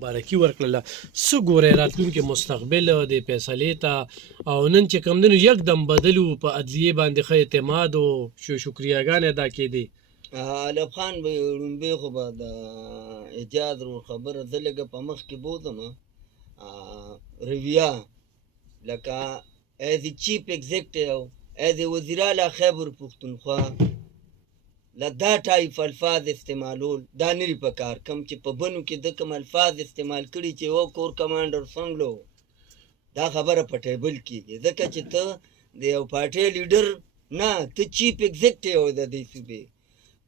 مبارکي ورکړله. څه ګورئ راتلونکي مستقبل د فیصلې ته او نن چې کوم دی نو یکدم بدل و په عدلیې باندې ښه اعتماد و شکریاګانې ادا کېدې. علب خان به لومبې خو به د ایجاد رو خبره زه لږه په مخ کې بوځم رویه لکه ایز چیف ایگزیکټیو ایز وزیر اعلی خیبر پښتونخوا له دا ټایپ الفاظ استعمالول دا نری په کار کم چې په بنو کې د کوم الفاظ استعمال کړي چې و کور کمانډر څنګه دا خبره په ټیبل کېږي ځکه چې ته د یو پارټۍ لیډر نه ته چیف ایگزیکټیو د دې صوبې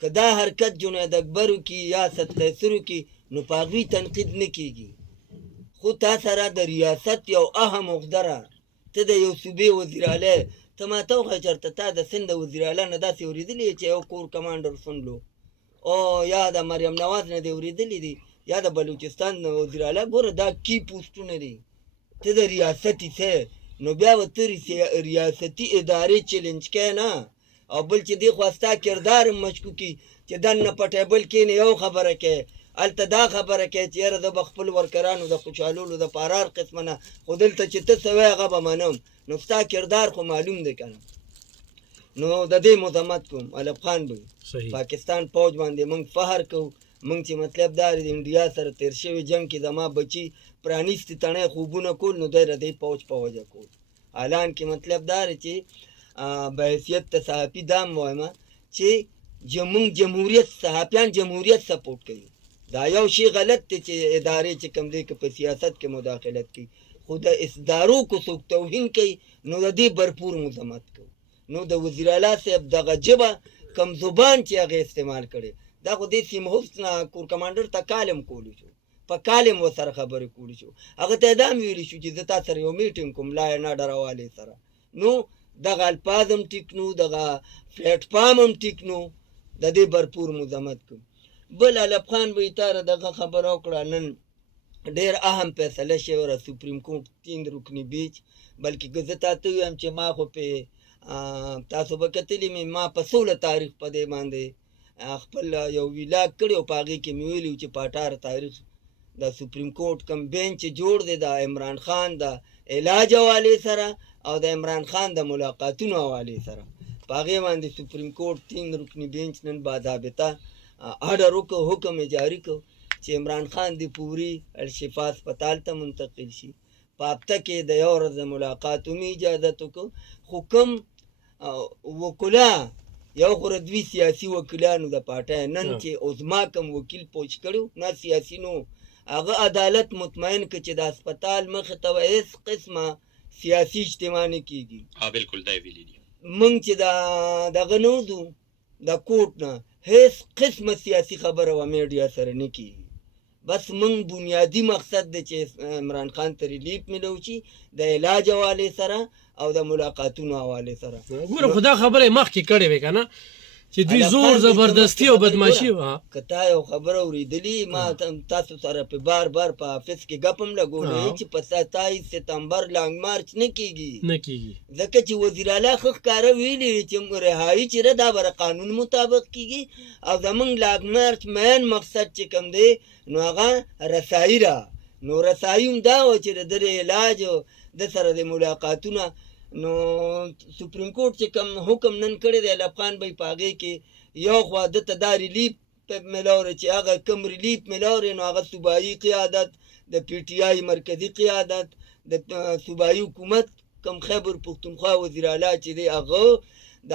که دا حرکت جنید اکبرو کی یا ست قیصرو کی نو پاغوی تنقید نکیږي خو تا سره د ریاست یو اهم عهده ته د یو صوبې وزیر اعلی ته ماته وښیه چېرته تا د سند د وزیر اعلی نه داسې اورېدلي چې یو کور کمانډر سنلو او یا د مریم نواز نه دې اورېدلي دي یا د بلوچستان نه وزیر اعلی ګوره دا کی پوسټونه دي ته د ریاستي څه نو بیا به ته ریاستي ادارې چیلنج کوې نه او بل چې دی خو ستا کردار هم مشکوکي چې دننه په ټیبل کښېنې یو خبره کوې هلته دا خبره کوې چې یاره زه به خپل ورکرانو د خوشحالولو دپاره هر قسمه نه خو دلته چې ته څه وایې هغه به منم نو ستا کردار خو معلوم دی که نه نو د دې مذمت کوم علب خان به پاکستان فوج باندې موږ فخر کوو موږ چې مطلب دا د انډیا سره تیر شوي جنګ کې زما بچي پرانیستي تڼۍ خوبونه کول نو دی د دې فوج په وجه کول حالان کې مطلب دا دی چې به حیثیت د صحافي دا هم وایم چې موږ جمهوریت صحافیان جمهوریت سپورټ کوي دا یو شی غلط دی چې ادارې چې کوم دی که په سیاست کې مداخلت کوي خو د ادارو کو څوک توهین کوي نو د دې بھرپور مذمت کوو نو د وزیر اعلی صاحب دغه ژبه کم زبان چې هغه استعمال کړي دا خو دې سیم هوفت نه کور کمانډر ته کالم کولی شو په کالم ورسره خبرې کولی شو هغه ته دا هم ویلی شو چې زه تا سره یو میټینګ کوم لا نه ډروالې سره نو دغه الفاظ هم ټیک نو دغه پلیټفارم هم ټیک نو د دې بھرپور مذمت کوم بل علب خان به تاره دغه خبره وکړه نن ډېر اهم فیصله شوې سپریم کورټ 3 رکني بیچ بلکې که زه تا ته ویم چې ما خو پې تاسو به کتلي مې ما په 16 تاریخ په دې باندې خپل یو ویلاګ کړی او په هغې کې مې ویلي چې په 18 تاریخ د سپریم کورټ کوم بینچ جوړ دی د عمران خان د علاج حوالې سره او د عمران خان د ملاقاتونو حوالې سره په هغې باندې سپریم کورټ 3 رکني بینچ نن باضابطه آرډر وکړو حکم یې جاري کړو چې عمران خان د پوري الشفا هسپتال ته منتقل شي په هفته کې د یو ورځ د ملاقات هم اجازت وکړو خو کوم وکلا یو خو دوی سیاسي وکیلانو د پارټۍ نن چې عظما کوم وکیل پوچ کړو نه سیاسي نو هغه عدالت مطمئن که چې د هسپتال مخې ته هېڅ قسمه سیاسي اجتماع نه کېږي بالکل دا ویلي دي موږ چې دغه نه وځو د کوټ نه هیڅ قسمه سیاسي خبره و میډیا سره نه کېږي بس موږ بنیادي مقصد دی چې عمران خان ته ریلیف میلو شي د علاج حوالې سره او د ملاقاتونو حوالې سره ګوره خو دا خبره یې مخکې کړې وې که نه چې دوی زور زبردستي او بدماشي که تا یو خبره اورېدلي ما تاسو سره په بار بار په آفس کې ګپ هم لګولی چې په 27 ستمبر لانګ مارچ نه کېږي ځکه چې وزیر اعلی ښه ښکاره ویلي چې رهایي چې ده دا به قانون مطابق کېږي او زمونږ لانګ مارچ مین مقصد چې کوم دی نو هغه رسایي ده نو رسایي هم دا وه چې د ده د علاج د سره د ملاقاتونه نو سپریم کورټ چې کوم حکم نن کړی دی علب خان به په هغې کې یو خوا ده ته دا ریلیف میلاوری چې هغه کم ریلیف میلاوری نو هغه صوبایي قیادت د پی ټي آی مرکزي قیادت د صوبایي حکومت کم خیبر پښتونخوا وزیر اعلی چې دی هغه د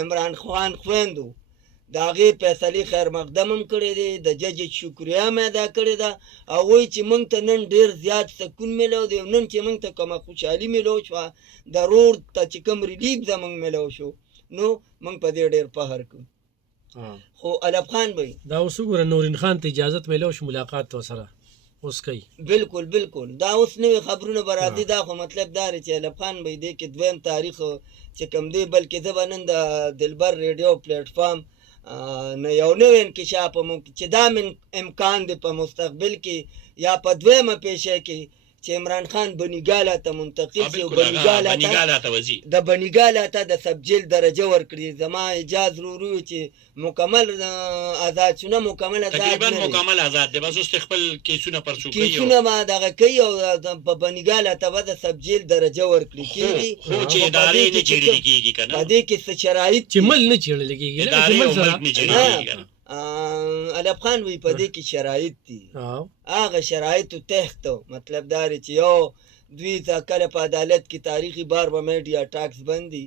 عمران خان خویندو د هغې فیصلې خیر مقدم هم کړی دی د جج شکریه هم ادا کړې ده او وایي چې موږ ته نن ډېر زیات سکون میلو دی او نن چې موږ ته کومه خوشحالي میلو شوه د روډ ته چې کوم ریلیف زموږ میلو شو نو موږ په دې ډېر فخر کوو خو علب خان به دا اوس وګوره نورین خان ته اجازت میلو شو ملاقات ورسره اوس کوي بالکل بالکل دا اوس نوي خبرونه به راځي دا خو مطلب دا دی چې علب خان به دې کې دویم تاریخ چې کوم دی بلکې زه به نن د دلبر ریډیو پلیټفارم نه یو نوی انکشاف چې دا من امکان دی په مستقبل کې یا په دویمه پیشه کې چې عمران خان بنیګاله ته منتقل شي او بنیګاله ته وځي د بنیګاله ته د سبجیل درجه ورکړي زما اجازه ورو چې مکمل آزاد شونه مکمل آزاد تقریبا مکمل آزاد دی بس اوس خپل کیسونه پرچو کوي کیسونه ما دغه کوي او په بنیګاله ته د سبجیل درجه ورکړي کیږي خو چې ادارې نه چیرې کیږي کنه په دې کې څه شرایط چې مل نه چیرې کیږي ادارې مل نه چیرې کیږي علب خان وی په دې کې شرایط دي هغه شرایطو تحت مطلب دا چې یو دوی ته کله په عدالت کې تاریخي بار به میډیا ټاکس بندي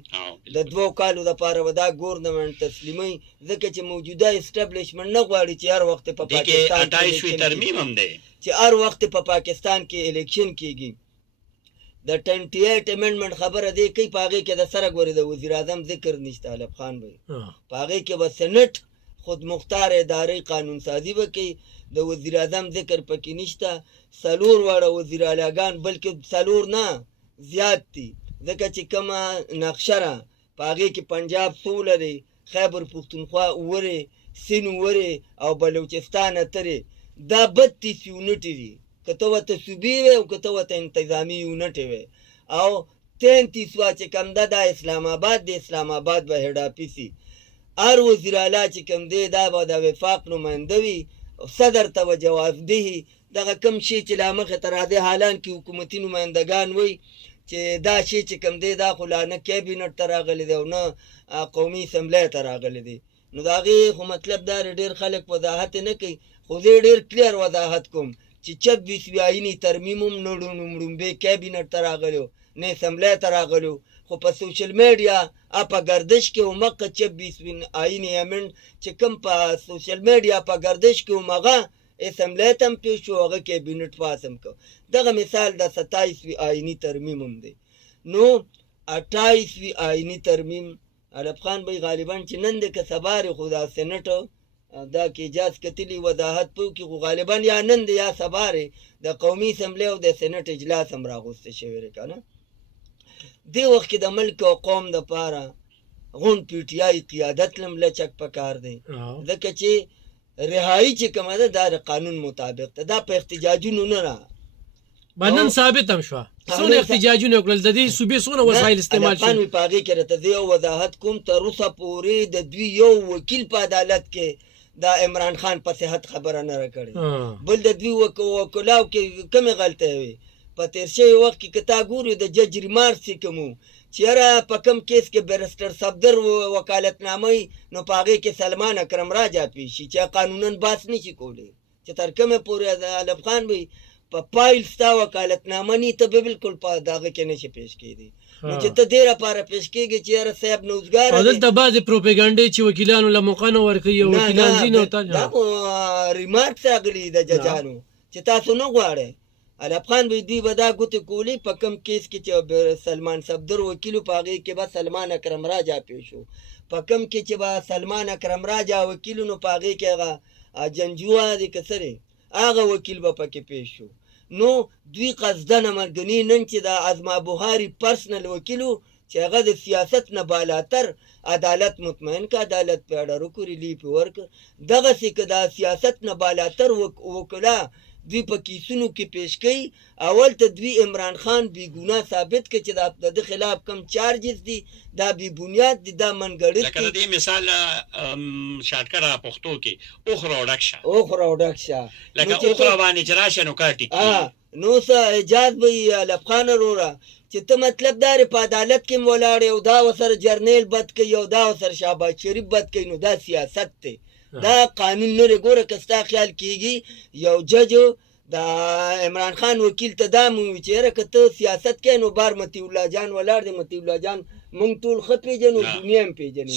د 2 کالو لپاره ودا ګورنمنت تسلیمي ځکه چې موجوده اسټابلیشمنت نه غواړي چې هر وخت په پاکستان کې 28 ترمیم هم دی چې هر وخت په پاکستان کې الیکشن کیږي د 28 امندمنت خبره دی کوي پاغه کې د سره غوري د وزیر اعظم ذکر نشته علب خان وی پاغه کې بس سنټ خود مختار ادارې قانون سازی وکي د وزیر اعظم ذکر پکې نشته سلور وړه وزیر اعلیګان بلکې سلور نه زیات دي ځکه چې کومه نقشه را پاغه کې پنجاب سولري خیبر پختونخوا وره سین وره او بلوچستان اترې دا 32 یونټ دي کته وته صوبې او کته وته انتظامی یونټ وي او 33 وا چې کم ده د اسلام آباد د اسلام آباد به هډ اپیسي ار وزیر اعلی چې کم دی دا به د وفاق نماینده وي صدر ته جوابدهي دغه کم شي چې لا مخه تر دې حالان کې حکومتي نمایندگان وي چې دا شي چې کم دی دا خو لا نه کابینټ ته راغلی دی او نه قومي اسمبلی ته راغلی دی نو د هغې خو مطلب دا ډېر خلک وضاحت نه کوي خو زه ډېر کلیر وضاحت کوم چې 26 آئیني ترمیم هم نه لومړی کابینټ ته راغلی نه اسمبلی ته راغلی خو په سوشل میډیا په گردش کې همغه 26 آئیني امند چې کوم په سوشل میډیا په گردش کې همغه اسمبلی ته هم پیش شو هغه کابینټ پاس هم کو دغه مثال د 27 آئیني ترمیم هم دی نو 28 آئیني ترمیم علب خان بھائی غالبا چې نن د کسبار خدا سېنټ دا کې اجاز کتلی وضاحت پو کې غالبا یا نن د یا سباره د قومي اسمبلی او د سېنټ اجلاس هم راغوسته شوی کنه دی وخت کې د ملک او قوم د پاره غون پی ټی آی قیادت لم لچک پکار دی ځکه چې رهایی چې کومه ده د قانون مطابق دا په احتجاجونو نه را باندې ثابت هم شو څونه احتجاجونه وکړل د دې صوبې څونه وسایل استعمال شول په پاګه کې راته دی وضاحت کوم تر اوسه پورې د دوی یو وکیل په عدالت کې دا عمران خان په صحت خبره نه راکړي بل د دوی وکلاو کې کومه غلطه وي په تیر شوی وخت کې کتا ګوري د جج ریمارک کوم چیرې په کم کیس کې بیرستر صفدر وکالتنامه نو پاګه کې سلمان اکرم راجا پیشي چې قانونن باس نشي کولی چې تر کومه پورې علب خان وي په پایل ستا وکالتنامه ني ته بالکل په داغه کې نشي پیش کېدی نو چې ته ډیره لپاره پیش کېږي چې یاره صاحب نوزګار او دلته بعضې پروپاګانډې چې وکیلانو له موقع نه ورکوي او وکیلان ځینې دا ریمارکس راغلي د ججانو چې تاسو نه غواړئ علب خان وی دی ودا ګوتې کولی په کم کیس کې چې سلمان صفدر وکیلو په هغې کې به سلمان اکرم راجا پیشو په کم کې چې به سلمان اکرم راجا وکیلو نو په هغې کې هغه جنجوه دی که سرې هغه وکیل به پکې پیش شو نو دوی قصدنه مرګني نن چې د ازما بوهاري پرسنل وکیلو چې هغه د سیاست نه بالاتر عدالت مطمئن کا عدالت په اړه وکړي ریلیف ورک دغسې که د سیاست نه بالاتر وکلا دوی په کیسونو کې پیش کوي اول ته دوی عمران خان بی ګناه ثابت کړي چې د خلاف کم چارجز دي دا بی بنیاد دي دا منګړت لکه د دې مثال شارکره پښتو کې اوخره وډکشه لکه اوخره باندې چې راشه نو کاټي نو څه اجازه به علب خان وروره چې ته مطلب دار په عدالت کې ولاړ یو دا وسر جرنیل بد کوي یو دا وسر شهباز شریف بد کوي نو دا سیاست دی دا قانون نه ګوره کستا خیال کیږي یو جج دا عمران خان وکیل ته دا مو چې رکته سیاست کې نو بار متی الله جان ولار دی متی الله جان مونږ ټول خپې جنو دنیا هم پیژنې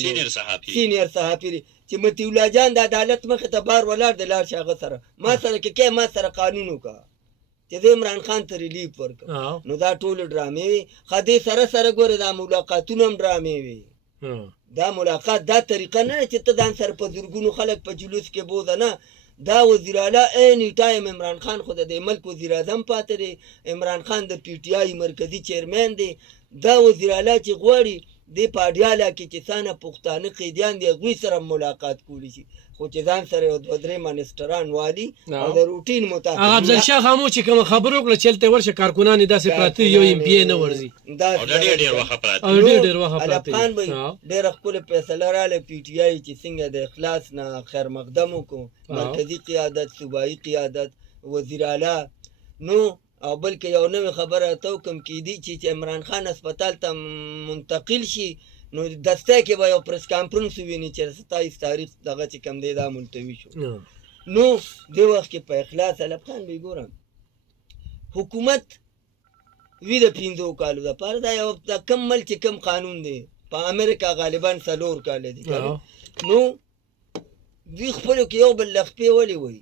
سینیر صحافي چې متی الله جان د عدالت مخ ته بار ولار دی لار شاغه سره ما سره کې ما سره قانون وکا چې عمران خان ته ریلیف ورک نو دا ټول ډرامې وي خدي سره ګوره دا ملاقاتونه هم ډرامې وي دا ملاقات دا طریقه نه چې ته ځان سره په زرګونو خلک په جلوس کې بوزه نه دا وزیر اعلی اینی ټایم عمران خان خو د ملک وزیر اعظم پاتې دی عمران خان د پی ټی آی مرکزی چیرمن دی دا وزیر اعلی چې غواړي د پاډیاله کې چې څانه پښتانه قیدیان دی غوي سره ملاقات کولی شي خو چې ځان سره یو دوه درې منسټران والي او د روټین مطابق افضل شاه خامو چې کوم خبرو وکړه چلته ورشه کارکونان داسې پراته یو ایم پی نه ورځي او ډېر وخت پراته او ډېر وخت پراته خان به ډېر خپل فیصله رااله پی ټی آی چې څنګه د اخلاص نه خیر مقدم کو مرکزی قیادت صوبایي قیادت وزیر اعلی نو او بلکې یو نوې خبره ته کوم کېدی چې عمران خان هسپتال ته منتقل شي نو دسته کې به یو پریس کانفرنس ویني چې 27 تاریخ دغه چې کم دی دا ملتوي شو نو دې وخت کې په اخلاص علب خان به ګورم حکومت وی د 15 کالو لپاره دا یو کم مل چې کم قانون دی په امریکا غالبا 4 کال دی نو دوی خپل کې یو بل لخپې ولي وي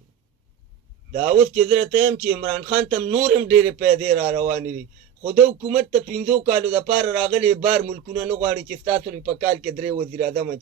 دا اوس چې زه ته یم چې عمران خان ته نور هم ډېرې پیدې را روانې دي خو د حکومت ته 15 کالو دپاره راغلي بار ملکونه نه غواړي چې ستاسو په کال کې 3 وزیر اعظم